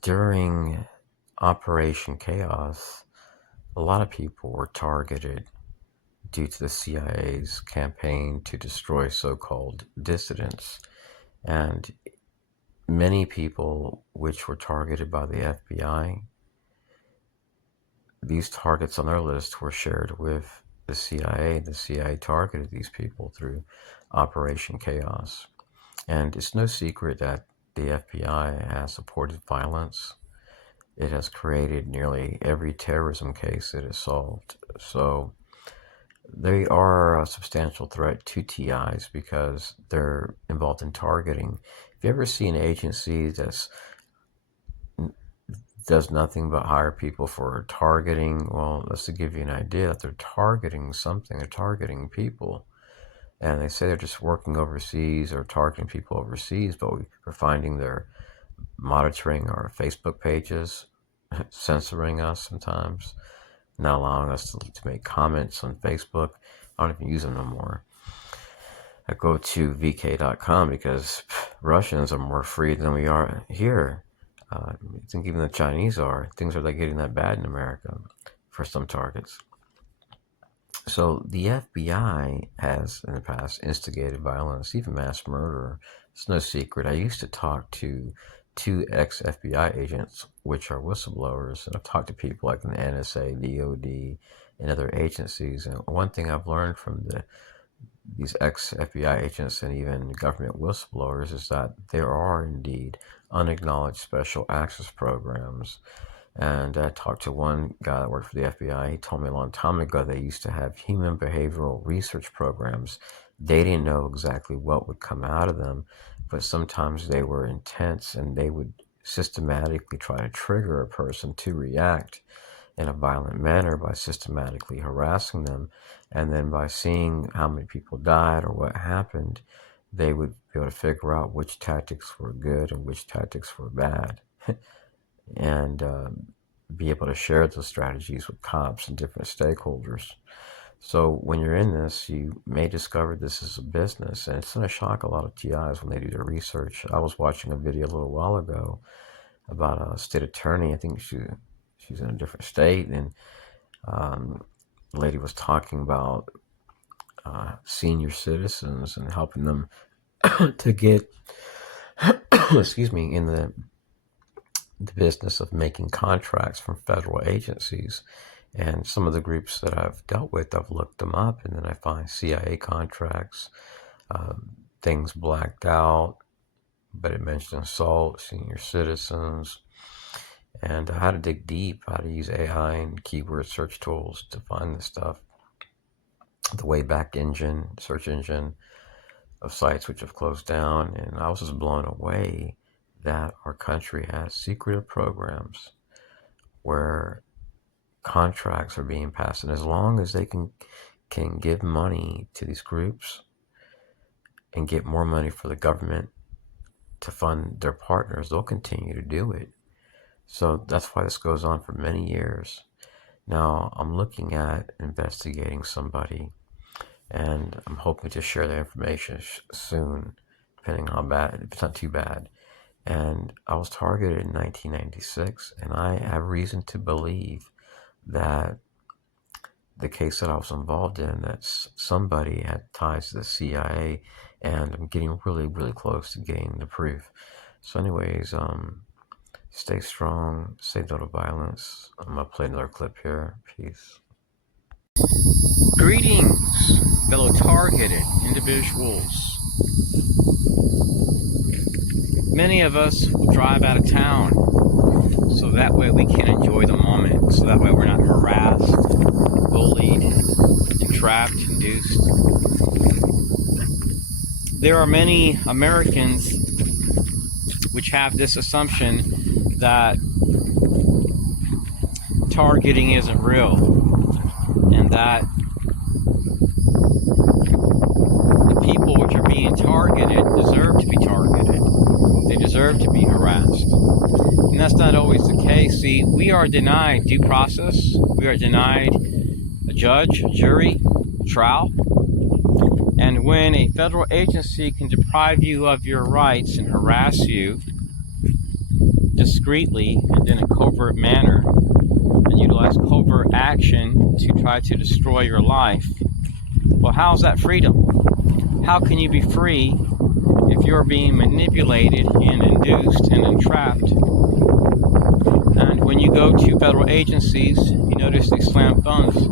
During Operation Chaos, a lot of people were targeted due to the CIA's campaign to destroy so-called dissidents. And many people which were targeted by the FBI, these targets on their list were shared with the CIA. The CIA targeted these people through Operation Chaos. And it's no secret that the FBI has supported violence. It has created nearly every terrorism case it has solved. So they are a substantial threat to TIs because they're involved in targeting. If you ever see an agency that does nothing but hire people for targeting, well, let's give you an idea that they're targeting something. They're targeting people. And they say they're just working overseas or targeting people overseas, but we're finding they're monitoring our Facebook pages, censoring us sometimes, not allowing us to make comments on Facebook. I don't even use them no more. I go to VK.com because Russians are more free than we are here. I think even the Chinese are. Things are like getting that bad in America for some targets. So the FBI has in the past instigated violence, even mass murder. It's no secret. I used to talk to 2 ex-FBI agents, which are whistleblowers, and I've talked to people like the NSA, DOD, and other agencies. And one thing I've learned from these ex-FBI agents and even government whistleblowers is that there are indeed unacknowledged special access programs. And I talked to one guy that worked for the FBI. He told me a long time ago they used to have human behavioral research programs. They didn't know exactly what would come out of them, but sometimes they were intense and they would systematically try to trigger a person to react in a violent manner by systematically harassing them. And then by seeing how many people died or what happened, they would be able to figure out which tactics were good and which tactics were bad. And be able to share those strategies with cops and different stakeholders. So when you're in this, you may discover this is a business, and it's going to shock a lot of TIs when they do their research. I was watching a video a little while ago about a state attorney. I think she's in a different state, and the lady was talking about senior citizens and helping them to get, excuse me, in the business of making contracts from federal agencies. And some of the groups that I've dealt with, I've looked them up, and then I find CIA contracts, things blacked out, but it mentioned assault, senior citizens, and how to dig deep, how to use AI and keyword search tools to find this stuff. The Wayback Engine, search engine of sites which have closed down, and I was just blown away that our country has secretive programs where contracts are being passed, and as long as they can give money to these groups and get more money for the government to fund their partners, they'll continue to do it. So that's why this goes on for many years. Now I'm looking at investigating somebody, and I'm hoping to share that information soon, depending on how bad, if it's not too bad. And I was targeted in 1996, and I have reason to believe that the case that I was involved in, that somebody had ties to the CIA, and I'm getting really, really close to getting the proof. So anyways, stay strong, stay no to violence. I'm gonna play another clip here. Peace. Greetings, fellow targeted individuals. Many of us will drive out of town so that way we can enjoy the moment, so that way we're not harassed, bullied, entrapped, induced. There are many Americans which have this assumption that targeting isn't real, and that the people which are being targeted deserve to be targeted. They deserve to be harassed. And that's not always the case. See, we are denied due process. We are denied a judge, a jury, trial. And when a federal agency can deprive you of your rights and harass you, discreetly and in a covert manner and utilize covert action to try to destroy your life, well, how's that freedom? How can you be free if you're being manipulated and induced and entrapped? And when you go to federal agencies, you notice they slam phones.